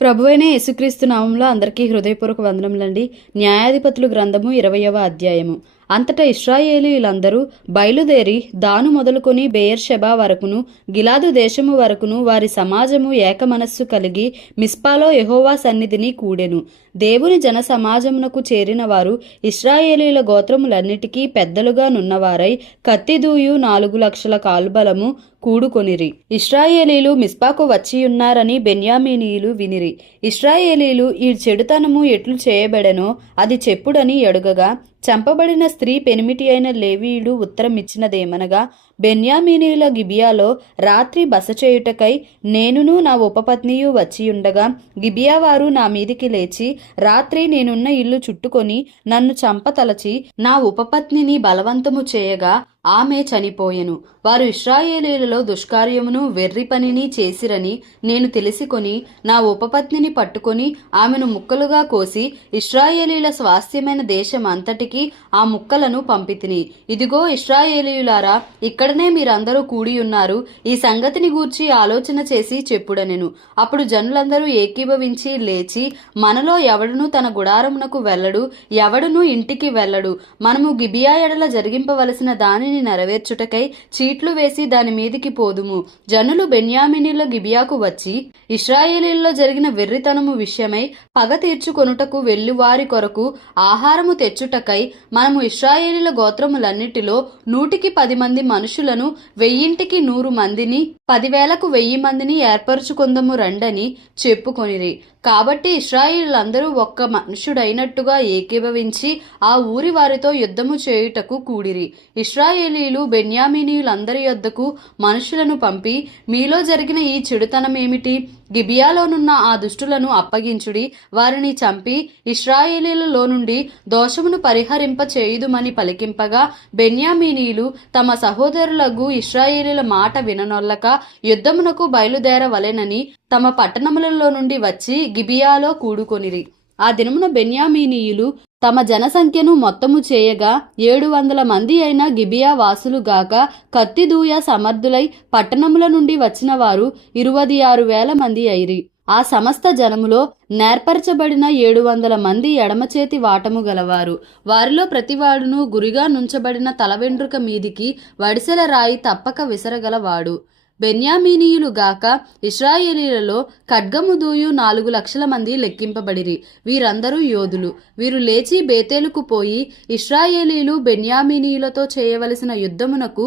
ప్రభువైన యేసుక్రీస్తు నామంలో అందరికీ హృదయపూర్వక వందనములండి. న్యాయాధిపతులు గ్రంథము 20వ అధ్యాయము. అంతటా ఇశ్రాయేలీయులందరూ బయలుదేరి దాను మొదలుకొని బెయేర్షెబా వరకును గిలాదు దేశము వరకును వారి సమాజము ఏకమనస్సు కలిగి మిస్పాలో యెహోవా సన్నిధిని కూడెను. దేవుని జన సమాజమునకు చేరిన వారు ఇశ్రాయేలీయుల గోత్రములన్నిటికీ పెద్దలుగా నున్నవారై కత్తిదూయు 4,00,000 కాల్బలము కూడుకొనిరి. ఇశ్రాయేలీలు మిస్పాకు వచ్చియున్నారని బెన్యామీనీయులు వినిరి. ఇశ్రాయేలీలు ఈ చెడుతనము ఎట్లు చేయబడెనో అది చెప్పుడని అడుగగా, చంపబడిన స్త్రీ పెనిమిటి అయిన లేవీయుడు ఉత్తరమిచ్చినదేమనగా, బెన్యామీనీయుల గిబియాలో రాత్రి బస చేయుటకై నేనును నా ఉపపత్నియు వచ్చియుండగా గిబియా వారు నా మీదికి లేచి రాత్రి నేనున్న ఇల్లు చుట్టుకొని నన్ను చంపతలచి నా ఉపపత్నిని బలవంతము చేయగా ఆమె చనిపోయెను. వారు ఇశ్రాయేలీయులలో దుష్కార్యమును వెర్రి పనిని చేసిరని నేను తెలిసికొని నా ఉపపత్నిని పట్టుకొని ఆమెను ముక్కలుగా కోసి ఇశ్రాయేలీయుల స్వాస్థ్యమైన దేశం అంతటికి ఆ ముక్కలను పంపితిని. ఇదిగో ఇశ్రాయేలీయులారా, ఇక్కడనే మీరందరూ కూడి ఉన్నారు. ఈ సంగతిని గూర్చి ఆలోచన చేసి చెప్పుడనెను. అప్పుడు జనులందరూ ఏకీభవించి లేచి, మనలో ఎవడును తన గుడారమునకు వెళ్ళడు, ఎవడును ఇంటికి వెళ్ళడు. మనము గిబియా ఎడల జరిగింపవలసిన దానిని నెరవేర్చుటకై చీట్లు వేసి దాని మీదికి పోదుము. జనులు బెన్యామీనీయుల గిబియాకు వచ్చి ఇశ్రాయేలీయుల్లో జరిగిన వెర్రితనము విషయమై పగ తీర్చుకొనుటకు వెళ్లివారి కొరకు ఆహారము తెచ్చుటకై మనము ఇశ్రాయేలీయుల గోత్రములన్నిటిలో 100కి 10 మంది మనుషులను 1000కి 100 మందిని 10,000కు 1000 మందిని ఏర్పరచుకొందము రండని చెప్పుకొనిరి. కాబట్టి ఇశ్రాయేలీయులందరూ ఒక్క మనుషుడైనట్టుగా ఏకీభవించి ఆ ఊరి వారితో యుద్ధము చేయుటకు కూడిరి. ఇశ్రాయేలీయులు బెన్యామీనీయులందరి యొద్దకు మనుషులను పంపి, మీలో జరిగిన ఈ చెడుతనమేమిటి? గిబియాలోనున్న ఆ దుష్టులను అప్పగించుడి, వారిని చంపి ఇశ్రాయేలీయులలో నుండి దోషమును పరిహరింప చేయుదుమని పలికింపగా, బెన్యామీనీయులు తమ సహోదరులకు ఇశ్రాయేలీయుల మాట విననొల్లక యుద్ధమునకు బయలుదేరవలెనని తమ పట్టణములలో నుండి వచ్చి గిబియాలో కూడుకొనిరి. ఆ దినమున బెన్యామీనీయులు తమ జనసంఖ్యను మొత్తము చేయగా 700 మంది అయిన గిబియా వాసులుగాక కత్తిదూయ సమర్థులై పట్టణముల నుండి వచ్చిన వారు 26,000 మంది అయిరి. ఆ సమస్త జనములో నేర్పరచబడిన 700 మంది ఎడమచేతి వాటము గలవారు. వారిలో ప్రతివాడును గురిగా నుంచబడిన తల వెంట్రుక మీదికి వడిసెల రాయి తప్పక విసరగలవాడు. బెన్యామీనీయులు గాక ఇశ్రాయేలీయులలో ఖడ్గము దూయు 4,00,000 మంది లెక్కింపబడిరి. వీరందరూ యోధులు. వీరు లేచి బేతేలుకు పోయి, ఇశ్రాయేలీయులు బెన్యామీనీయులతో చేయవలసిన యుద్ధమునకు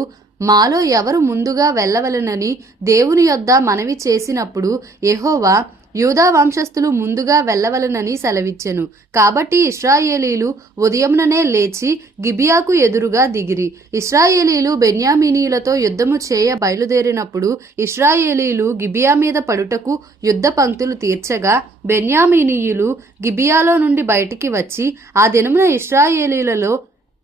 మాలో ఎవరు ముందుగా వెళ్ళవలెనని దేవుని యొద్ద మనవి చేసినప్పుడు యెహోవా యూదా వంశస్థులు ముందుగా వెళ్ళవలనని సెలవిచ్చెను. కాబట్టి ఇశ్రాయేలీలు ఉదయముననే లేచి గిబియాకు ఎదురుగా దిగిరి. ఇశ్రాయేలీలు బెన్యామీనీయులతో యుద్ధము చేయ బయలుదేరినప్పుడు ఇశ్రాయేలీలు గిబియా మీద పడుటకు యుద్ధ పంక్తులు తీర్చగా, బెన్యామీనీయులు గిబియాలో నుండి బయటికి వచ్చి ఆ దినమున ఇశ్రాయేలీలలో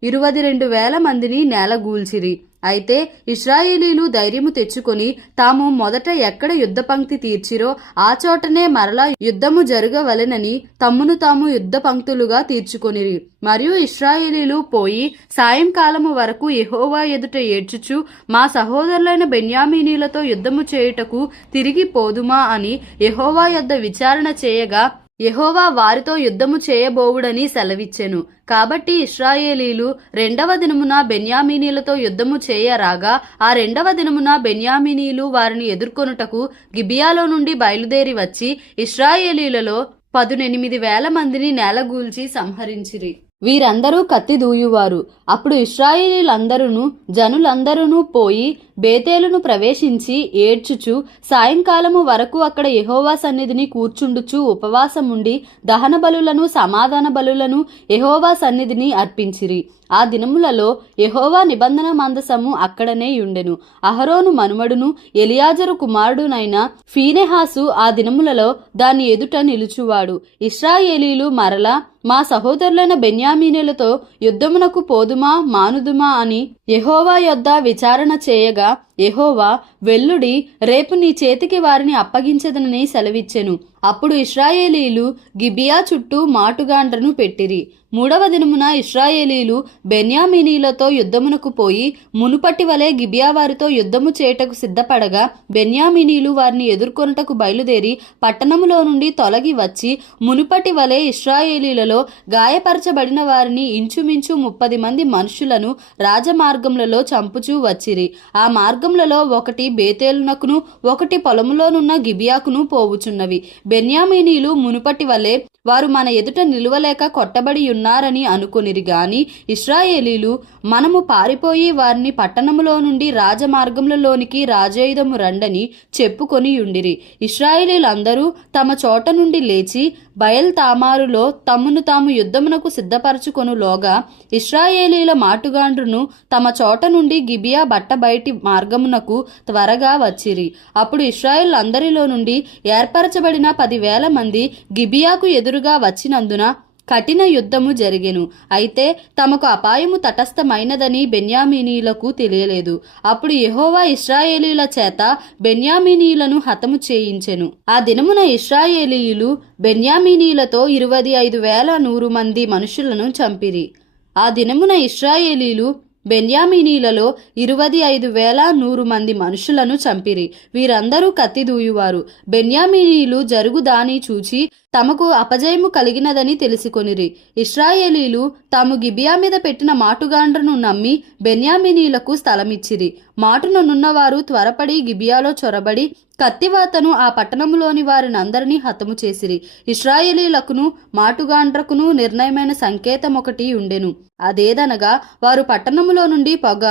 22,000 మందిని నేలగూల్చిరి. అయితే ఇశ్రాయేలీలు ధైర్యము తెచ్చుకొని తాము మొదట ఎక్కడ యుద్ధ పంక్తి తీర్చిరో ఆ చోటనే మరలా యుద్ధము జరగవలెనని తమ్మును తాము యుద్ధ పంక్తులుగా తీర్చుకొనిరి. మరియు ఇశ్రాయేలీలు పోయి సాయంకాలము వరకు యెహోవా ఎదుట ఏడ్చుచు, మా సహోదరులైన బెన్యామీనీలతో యుద్ధము చేయుటకు తిరిగి పోదుమా అని యెహోవా యొద్ద విచారణ చేయగా, యెహోవా వారితో యుద్ధము చేయబోవుడని సెలవిచ్చెను. కాబట్టి ఇశ్రాయేలీలు 2వ దినమున బెన్యామీనీలతో యుద్ధము చేయరాగా, ఆ 2వ దినమున బెన్యామీనీలు వారిని ఎదుర్కొనుటకు గిబియాలో నుండి బయలుదేరి వచ్చి ఇశ్రాయేలీలలో 18,000 మందిని నేలగూల్చి సంహరించిరి. వీరందరూ కత్తి దూయువారు. అప్పుడు ఇశ్రాయేలీలందరూ జనులందరూ పోయి బేతేలును ప్రవేశించి ఏడ్చుచు సాయంకాలము వరకు అక్కడ యెహోవా సన్నిధిని కూర్చుండుచు ఉపవాసముండి దహన బలులను సమాధాన బలులను యెహోవా సన్నిధిని అర్పించిరి. ఆ దినములలో యెహోవా నిబంధన మందసము అక్కడనే ఉండెను. అహరోను మనుమడును ఎలియాజరు కుమారుడునైన ఫీనెహాసు ఆ దినములలో దాని ఎదుట నిలుచువాడు. ఇశ్రాయేలీలు మరలా మా సహోదరులైన బెన్యామీనీలతో యుద్ధమునకు పోదుమా మానుదుమా అని యెహోవా యొద్ద విచారణ చేయగా, యెహోవా, వెల్లుడి, రేపు నీ చేతికి వారిని అప్పగించదనని సెలవిచ్చెను. అప్పుడు ఇశ్రాయేలీలు గిబియా చుట్టూ మాటుగాండ్రను పెట్టిరి. 3వ దినమున ఇశ్రాయేలీలు బెన్యామీనీలతో యుద్ధమునకు పోయి మునుపటి వలె గిబియా వారితో యుద్ధము చేయుటకు సిద్ధపడగా, బెన్యామీనీలు వారిని ఎదుర్కొనుటకు బయలుదేరి పట్టణములో నుండి తొలగి వచ్చి మునుపటి వలె ఇశ్రాయేలీలలో గాయపరచబడిన వారిని ఇంచుమించు 30 మంది మనుషులను రాజమార్గములలో చంపుచూ వచ్చిరి. ఆ మార్గములలో ఒకటి బేతేలునకును ఒకటి పొలములోనున్న గిబియాకును పోవుచున్నవి. బెన్యామీనీలు మునుపటి వలె వారు మన ఎదుట నిలువలేక కొట్టబడి ఉన్నారని అనుకొనిరి గాని, ఇశ్రాయేలీలు మనము పారిపోయి వారిని పట్టణములో నుండి రాజమార్గములలోనికి రాజేయుధము రండని చెప్పుకొని ఉండిరి. ఇశ్రాయేలీలందరూ తమ చోట నుండి లేచి బయల్ తామారులో తమ్మును తాము యుద్ధమునకు సిద్ధపరచుకొనులోగా ఇశ్రాయేలీల మాటుగాండ్రును తమ చోట నుండి గిబియా బట్ట బయటి మార్గమునకు త్వరగా వచ్చిరి. అప్పుడు ఇశ్రాయేలీలందరిలో నుండి ఏర్పరచబడిన 10,000 మంది గిబియాకు ఎదురుగా వచ్చినందున కఠిన యుద్ధము జరిగెను. అయితే తమకు అపాయము తటస్థమైనదని బెన్యామీనీలకు తెలియలేదు. అప్పుడు యెహోవా ఇశ్రాయేలీల చేత బెన్యామీనీలను హతము చేయించెను. ఆ దినమున ఇశ్రాయేలీయులు బెన్యామీనీలతో 25,100 మంది మనుషులను చంపిరి. ఆ దినమున ఇశ్రాయేలీలు బెన్యామీనీలలో 25,100 మంది మనుషులను చంపిరి. వీరందరూ కత్తి దూయువారు. బెన్యామీనీలు జరుగుదాని చూచి తమకు అపజయము కలిగినదని తెలుసుకొనిరి. ఇశ్రాయేలీలు తాము గిబియా మీద పెట్టిన మాటుగాండ్రను నమ్మి బెన్యామీనీలకు స్థలమిచ్చిరి. మాటుననున్నవారు త్వరపడి గిబియాలో చొరబడి కత్తివాతను ఆ పట్టణములోని వారినందరినీ హతము చేసిరి. ఇశ్రాయేలీలకును మాటుగాండ్రకును నిర్ణయమైన సంకేతం ఒకటి ఉండెను. అదేదనగా వారు పట్టణములో నుండి పొగ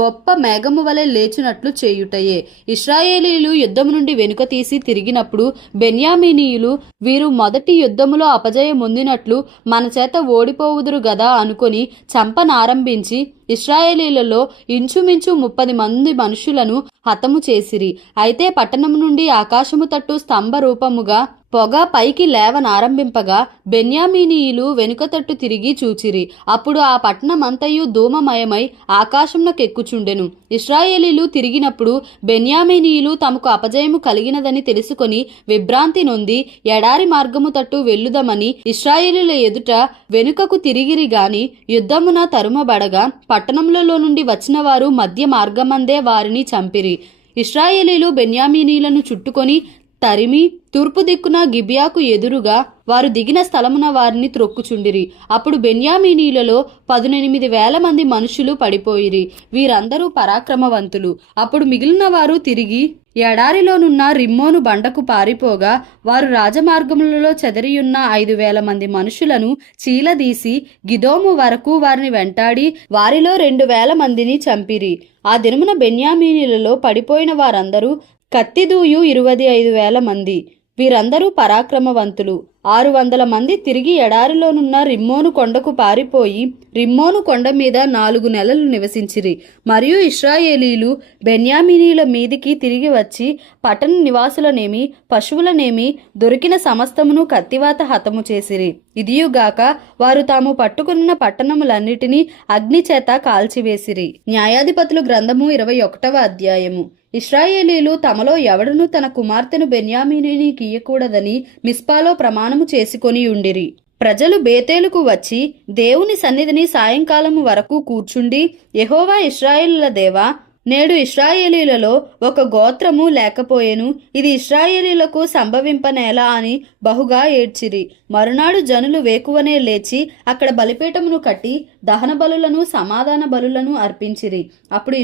గొప్ప మేఘము వలె లేచినట్లు చేయుటయే. ఇశ్రాయేలీలు యుద్ధము నుండి వెనుక తీసి తిరిగినప్పుడు బెన్యామీనీయులు వీరు మొదటి యుద్ధములో అపజయమొందినట్లు మన చేత ఓడిపోవుదురు గదా అనుకొని చంపనారంభించి ఇశ్రాయేలీలలో ఇంచుమించు 30 మంది మనుషులను హతము చేసిరి. అయితే పట్టణము నుండి ఆకాశము తట్టు స్తంభ రూపముగా పొగ పైకి లేవనారంభింపగా బెన్యామీనీయులు వెనుక తట్టు తిరిగి చూచిరి. అప్పుడు ఆ పట్టణమంతయు ధూమమయమై ఆకాశంనకెక్కుచుండెను. ఇశ్రాయేలీలు తిరిగినప్పుడు బెన్యామీనీయులు తమకు అపజయము కలిగినదని తెలుసుకొని విభ్రాంతి నొంది ఎడారి మార్గము తట్టు వెళ్ళుదమని ఇశ్రాయేలీల ఎదుట వెనుకకు తిరిగిరి గాని యుద్ధమున తరుమబడగా పట్టణములలో నుండి వచ్చిన వారు మధ్య మార్గమందే వారిని చంపిరి. ఇశ్రాయేలీలు బెన్యామీనీలను చుట్టుకొని తరిమి తూర్పు దిక్కున గిబియాకు ఎదురుగా వారు దిగిన స్థలమున వారిని త్రొక్కుచుండిరి. అప్పుడు బెన్యామీనీలలో 18,000 మంది మనుషులు పడిపోయిరి. వీరందరూ పరాక్రమవంతులు. అప్పుడు మిగిలిన వారు తిరిగి ఎడారిలోనున్న రిమ్మోను బండకు పారిపోగా వారు రాజమార్గములలో చెదరియున్న 5,000 మంది మనుషులను చీలదీసి గిదోము వరకు వారిని వెంటాడి వారిలో 2,000 మందిని చంపిరి. ఆ దినమున బెన్యామీనీలలో పడిపోయిన వారందరూ కత్తిదూయు 25,000 మంది. వీరందరూ పరాక్రమవంతులు. 600 మంది తిరిగి ఎడారిలోనున్న రిమ్మోను కొండకు పారిపోయి రిమ్మోను కొండ మీద 4 నెలలు నివసించిరి. మరియు ఇశ్రాయేలీలు బెన్యామీనీల మీదికి తిరిగి వచ్చి పట్టణ నివాసులనేమి పశువులనేమి దొరికిన సమస్తమును కత్తివాత హతము చేసిరి. ఇదియుగాక వారు తాము పట్టుకున్న పట్టణములన్నిటినీ అగ్నిచేత కాల్చివేసిరి. న్యాయాధిపతులు గ్రంథము 21వ అధ్యాయము. ఇశ్రాయేలీలు తమలో ఎవడను తన కుమార్తెను బెన్యామీనీకి ఇయ్యకూడదని మిస్పాలో ప్రమాణము చేసుకొని ఉండిరి. ప్రజలు బేతేలుకు వచ్చి దేవుని సన్నిధిని సాయంకాలము వరకు కూర్చుండి, యెహోవా ఇశ్రాయేలుల దేవా, నేడు ఇశ్రాయేలీలలో ఒక గోత్రము లేకపోయెను, ఇది ఇశ్రాయేలీలకు సంభవింపనేలా అని బహుగా ఏడ్చిరి. మరునాడు జనులు వేకువనే లేచి అక్కడ బలిపీఠమును కట్టి దహన బలులను సమాధాన బలులను అర్పించిరి. అప్పుడు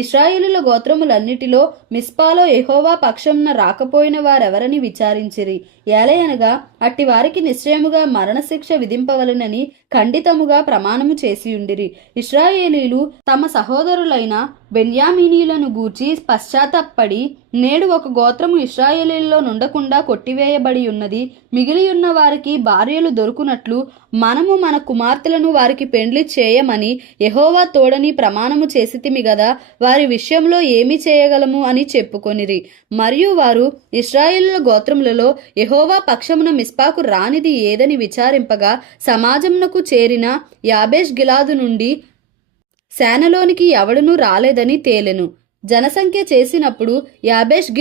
ఇశ్రాయేలీల గోత్రములన్నిటిలో మిస్పాలో యెహోవా పక్షమున రాకపోయిన వారెవరని విచారించిరి. ఏలయనగా అట్టి వారికి నిశ్చయముగా మరణశిక్ష విధింపవలెనని ఖండితముగా ప్రమాణము చేసియుండిరి. ఇశ్రాయేలీలు తమ సహోదరులైన బెన్యామీనీలను గూర్చి పశ్చాత్తాపడి, నేడు ఒక గోత్రము ఇశ్రాయేలీల్లో నుండకుండా కొట్టివేయబడి ఉన్నది, మిగిలియున్న వారికి భార్యలు దొరుకునట్లు మనము మన కుమార్తెలను వారికి పెండ్లి చేయమని యెహోవా తోడని ప్రమాణము చేసితిమి గదా, వారి విషయంలో ఏమి చేయగలము అని చెప్పుకొనిరి. మరియు వారు ఇశ్రాయేలీల గోత్రములలో యెహోవా పక్షమున మిస్పాకు రానిది ఏదని విచారింపగా సమాజమునకు చేరిన యాబేష్ గిలాదు నుండి సేనలోనికి ఎవడునూ రాలేదని తేలెను. జనసంఖ్య చేసినప్పుడు యాబేష్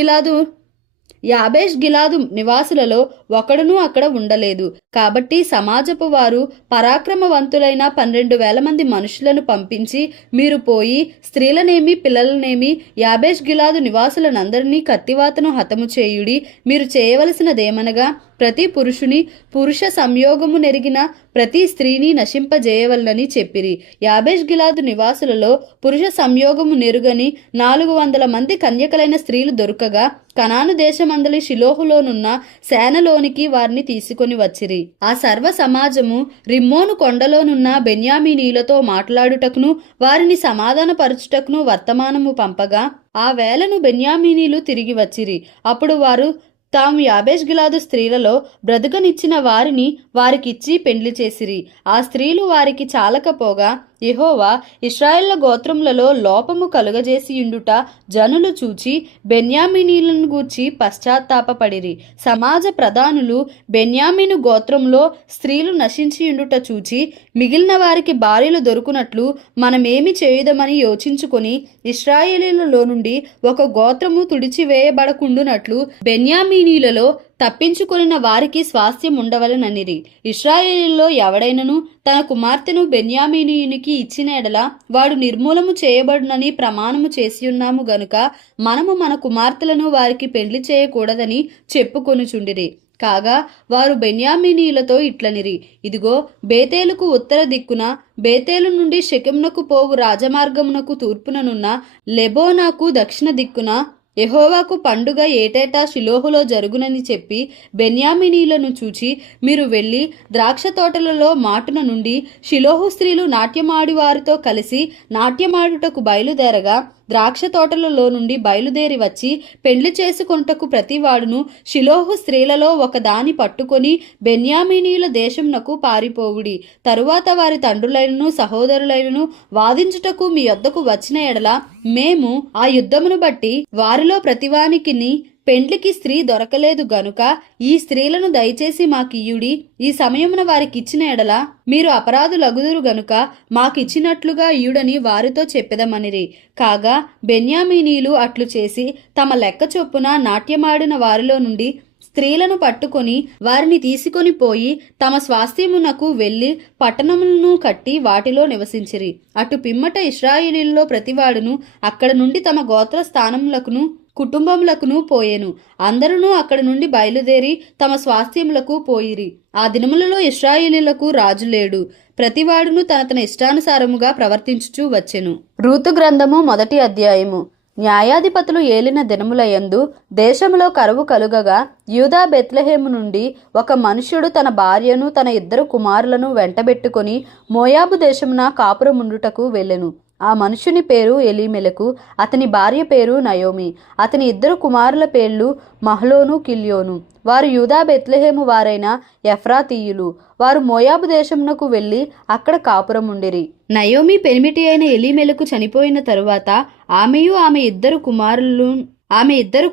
గిలాదు నివాసులలో ఒకడునూ అక్కడ ఉండలేదు. కాబట్టి సమాజపు వారు పరాక్రమవంతులైన 12,000 మంది మనుషులను పంపించి, మీరు పోయి స్త్రీలనేమి పిల్లలనేమి యాబేష్ గిలాదు నివాసులనందరినీ కత్తివాతను హతము చేయుడి. మీరు చేయవలసినదేమనగా ప్రతి పురుషుని పురుష సంయోగము నెరిగిన ప్రతి స్త్రీని నశింపజేయవలనని చెప్పిరి. యాబేష్ గిలాదు నివాసులలో పురుష సంయోగము నెరుగని 400 మంది కన్యకలైన స్త్రీలు దొరకగా కనాను దేశమందలి షిలోహులోనున్న సేనలోనికి వారిని తీసుకొని వచ్చిరి. ఆ సర్వ సమాజము రిమ్మోను కొండలోనున్న బెన్యామీనీలతో మాట్లాడుటకును వారిని సమాధానపరచుటకును వర్తమానము పంపగా ఆ వేళను బెన్యామీనీలు తిరిగి వచ్చిరి. అప్పుడు వారు తాము యాబేష్ గిలాదు స్త్రీలలో బ్రతుకనిచ్చిన వారిని వారికిచ్చి పెండ్లి చేసిరి. ఆ స్త్రీలు వారికి చాలకపోగా యెహోవా ఇశ్రాయేళ్ల గోత్రములలో లోపము కలుగజేసియుండుట జనులు చూచి బెన్యామీనీలను గూర్చి పశ్చాత్తాపపడిరి. సమాజ ప్రధానులు బెన్యామీను గోత్రంలో స్త్రీలు నశించియుండుట చూచి మిగిలిన వారికి భార్యలు దొరుకునట్లు మనమేమి చేయుదమని యోచించుకొని ఇశ్రాయేలీలలో నుండి ఒక గోత్రము తుడిచివేయబడకుండునట్లు బెన్యామీనీలలో తప్పించుకొనిన వారికి స్వాస్థ్యం ఉండవలెననిరి. ఇశ్రాయేలీలో ఎవడైనను తన కుమార్తెను బెన్యామీనీయునికి ఇచ్చిన ఎడల వాడు నిర్మూలము చేయబడునని ప్రమాణము చేసియున్నాము గనుక మనము మన కుమార్తెలను వారికి పెండ్లి చేయకూడదని చెప్పుకొనుచుండిరి. కాగా వారు బెన్యామీనీయులతో ఇట్లనిరి, ఇదిగో బేతేలుకు ఉత్తర దిక్కున బేతేలు నుండి షెకెమునకు పోవు రాజమార్గమునకు తూర్పుననున్న లెబోనాకు దక్షిణ దిక్కున యెహోవాకు పండుగ ఏటేటా షిలోహులో జరుగునని చెప్పి బెన్యామీనీలను చూచి మీరు వెళ్ళి ద్రాక్ష తోటలలో మాటున నుండి షిలోహు స్త్రీలు నాట్యమాడి వారితో కలిసి నాట్యమాడుటకు బయలుదేరగా ద్రాక్ష తోటలలో నుండి బయలుదేరి వచ్చి పెండ్లి చేసుకొనుటకు ప్రతివాడును షిలోహు స్త్రీలలో ఒకదాని పట్టుకొని బెన్యామీనీయుల దేశమునకు పారిపోవుడి. తరువాత వారి తండ్రులైనను సహోదరులైనను వాదించుటకు మీ యొద్దకు వచ్చిన ఎడల మేము ఆ యుద్ధమును బట్టి వారిలో ప్రతివానికిని పెండ్లికి స్త్రీ దొరకలేదు గనుక ఈ స్త్రీలను దయచేసి మాకియ్యుడి. ఈ సమయమున వారికిచ్చిన ఎడల మీరు అపరాధులగుదురు గనుక మాకిచ్చినట్లుగా ఇయ్యుడని వారితో చెప్పెదమనిరి. కాగా బెన్యామీనీలు అట్లు చేసి తమ లెక్క చొప్పున నాట్యమాడిన వారిలో నుండి స్త్రీలను పట్టుకొని వారిని తీసుకొని పోయి తమ స్వాస్థ్యమునకు వెళ్లి పట్టణములను కట్టి వాటిలో నివసించిరి. అటు పిమ్మట ఇశ్రాయేలీయులలో ప్రతివాడును అక్కడ నుండి తమ గోత్ర స్థానములకును కుటుంబములకును పోయెను. అందరూ అక్కడ నుండి బయలుదేరి తమ స్వాస్థ్యములకు పోయిరి. ఆ దినములలో ఇశ్రాయేలీయులకు రాజు లేడు. ప్రతివాడును తన ఇష్టానుసారముగా ప్రవర్తించుచూ వచ్చెను. రూతు గ్రంథము 1వ అధ్యాయము. న్యాయాధిపతులు ఏలిన దినములయందు దేశములో కరువు కలుగగా యూదా బెత్లెహేము నుండి ఒక మనుష్యుడు తన భార్యను తన 2 కుమారులను వెంటబెట్టుకొని మోయాబు దేశమున కాపురముండుటకు వెళ్ళెను. ఆ మనుషుని పేరు ఎలీమెలకు, అతని భార్య పేరు నయోమి. అతని 2 కుమారుల పేర్లు మహ్లోను, కిల్యోను. వారు యూదా బెత్లెహేము వారైన ఎఫ్రాతీయులు. వారు మోయాబు దేశమునకు వెళ్ళి అక్కడ కాపురముండిరి. నయోమి పెనిమిటి అయిన ఎలీమెలకు చనిపోయిన తరువాత ఆమెయు ఆమె 2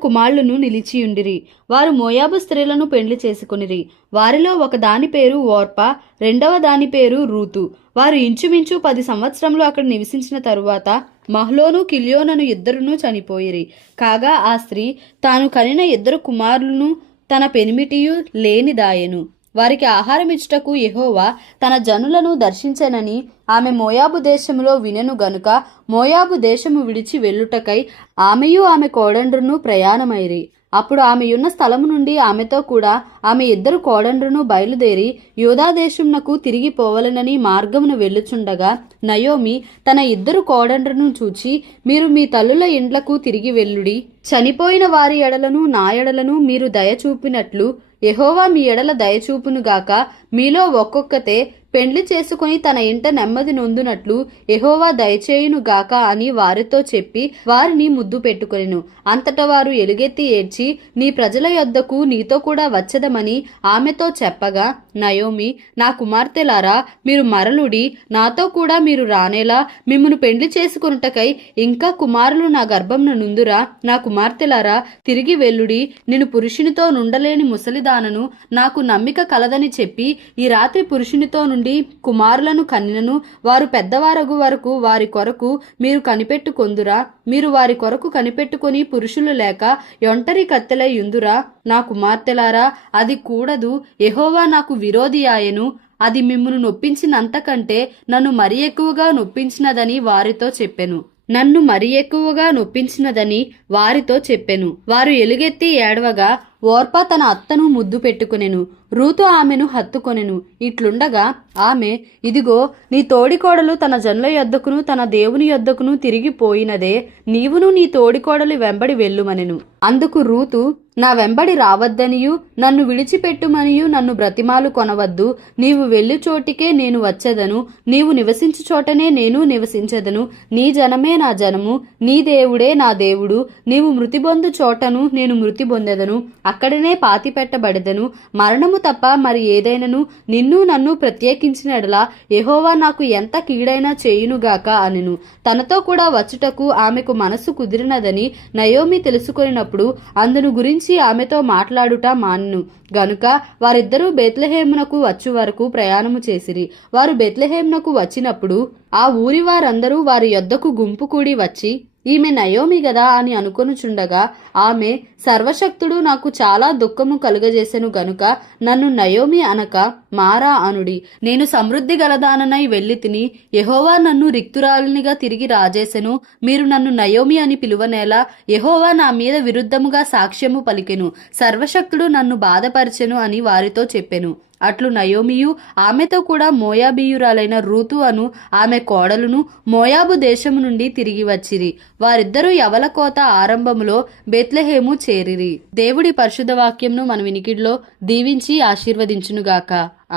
కుమారులను నిలిచియుండిరి. వారు మోయాబు స్త్రీలను పెండ్లి చేసుకొనిరి. వారిలో ఒక దాని పేరు ఓర్పా, రెండవ దాని పేరు రూతు. వారు ఇంచుమించు 10 సంవత్సరములు అక్కడ నివసించిన తరువాత మహ్లోను, కిల్యోనను 2 చనిపోయిరి. కాగా ఆ స్త్రీ తాను కనిన 2 కుమారులను తన పెనిమిటియు లేనిదాయెను. వారికి ఆహారం ఇచ్చుటకు యెహోవా తన జనులను దర్శించెనని ఆమె మోయాబు దేశములో వినెను గనుక మోయాబు దేశము విడిచి వెళ్ళుటకై ఆమెయు ఆమె కోడండ్రును ప్రయాణమైరి. అప్పుడు ఆమెయున్న స్థలము నుండి ఆమెతో కూడా ఆమె 2 కోడండ్రును బయలుదేరి యూదా దేశమునకు తిరిగి పోవలనని మార్గమును వెళ్ళుచుండగా నయోమి తన 2 కోడండ్రును చూచి, మీరు మీ తల్లుల ఇండ్లకు తిరిగి వెళ్ళుడి. చనిపోయిన వారి ఎడలను నా ఎడలను మీరు దయచూపినట్లు యెహోవా మీ ఎడల దయచూపునుగాక. మీలో ఒక్కొక్కతే పెండ్లి చేసుకుని తన ఇంట నెమ్మది నొందునట్లు యెహోవా దయచేయునుగాక అని వారితో చెప్పి వారిని ముద్దు పెట్టుకొనెను. అంతటా వారు ఎలుగెత్తి ఏడ్చి నీ ప్రజల యొద్దకు నీతో కూడా వచ్చదమని ఆమెతో చెప్పగా నయోమి, నా కుమార్తెలారా, మీరు మరలుడి, నాతో కూడా మీరు రానేలా మిమ్మును పెండ్లి చేసుకొనుటకై ఇంకా కుమారులు నా గర్భంను నుందురా. నా కుమార్తెలారా, తిరిగి వెల్లుడి. నేను పురుషునితో నుండలేని ముసలిదానను, నాకు నమ్మిక కలదని చెప్పి ఈ రాత్రి పురుషునితో నుండి కుమారులను కనినను వారు పెద్దవారగు వరకు వారి కొరకు మీరు కనిపెట్టుకొందురా. మీరు వారి కొరకు కనిపెట్టుకొని పురుషులు లేక ఒంటరి కత్తెలై యుందురా. నా కుమార్తెలారా, అది కూడదు. యెహోవా నాకు విరోధి ఆయను. అది మిమ్మును నొప్పించినంతకంటే నన్ను మరి ఎక్కువగా నొప్పించినదని వారితో చెప్పెను. నన్ను మరి ఎక్కువగా నొప్పించినదని వారితో చెప్పెను. వారు ఎలుగెత్తి ఏడవగా ఓర్పా తన అత్తను ముద్దు పెట్టుకొనెను. రూతు ఆమెను హత్తుకొనెను. ఇట్లుండగా ఆమె, ఇదిగో నీ తోడికోడలు తన జనుల యొద్దకును తన దేవుని యొద్దకును తిరిగిపోయినదే, నీవును నీ తోడికోడలు వెంబడి వెళ్ళుమనెను. అందుకు రూతు, నా వెంబడి రావద్దనియు నన్ను విడిచిపెట్టుమనియు నన్ను బ్రతిమాలు కొనవద్దు. నీవు వెళ్ళు చోటికే నేను వచ్చేదను, నీవు నివసించు చోటనే నేను నివసించెదను. నీ జనమే నా జనము, నీ దేవుడే నా దేవుడు. నీవు మృతి పొందు చోటను నేను మృతి పొందెదను, అక్కడనే పాతి పెట్టబడెదను. మరణము తప్ప మరి ఏదైనను నిన్ను నన్ను ప్రత్యేకించినడలా యెహోవా నాకు ఎంత కీడైనా చేయునుగాక అనెను. తనతో కూడా వచ్చుటకు ఆమెకు మనస్సు కుదిరినదని నయోమి తెలుసుకొనినప్పుడు అందును గురించి ఆమెతో మాట్లాడుట మానెను. గనుక వారిద్దరూ బేత్లెహేమునకు వచ్చు వరకు ప్రయాణము చేసిరి. వారు బేత్లెహేమునకు వచ్చినప్పుడు ఆ ఊరి వారందరూ వారి యొద్దకు గుంపు కూడి వచ్చి, ఈమె నయోమి గదా అని అనుకొనుచుండగా ఆమె, సర్వశక్తుడు నాకు చాలా దుఃఖము కలుగజేసెను గనుక నన్ను నయోమి అనక మారా అనుడి. నేను సమృద్ధి గలదాననై వెళ్ళి తిని యెహోవా నన్ను రిక్తురాలినిగా తిరిగి రాజేసెను. మీరు నన్ను నయోమి అని పిలువనేలా? యెహోవా నా మీద విరుద్ధముగా సాక్ష్యము పలికెను. సర్వశక్తుడు నన్ను బాధపరిచెను అని వారితో చెప్పెను. అట్లు నయోమియు ఆమెతో కూడా మోయాబీయురాలైన రూతు అను ఆమె కోడలును మోయాబు దేశము నుండి తిరిగి వచ్చిరి. వారిద్దరూ యవల కోత ఆరంభములో బేత్లెహేము చేరిరి. దేవుడి పరిశుద్ధ వాక్యంను మన వినికిడిలో దీవించి ఆశీర్వదించునుగాక.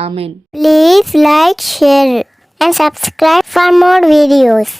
Amen. Please like, share and subscribe for more videos.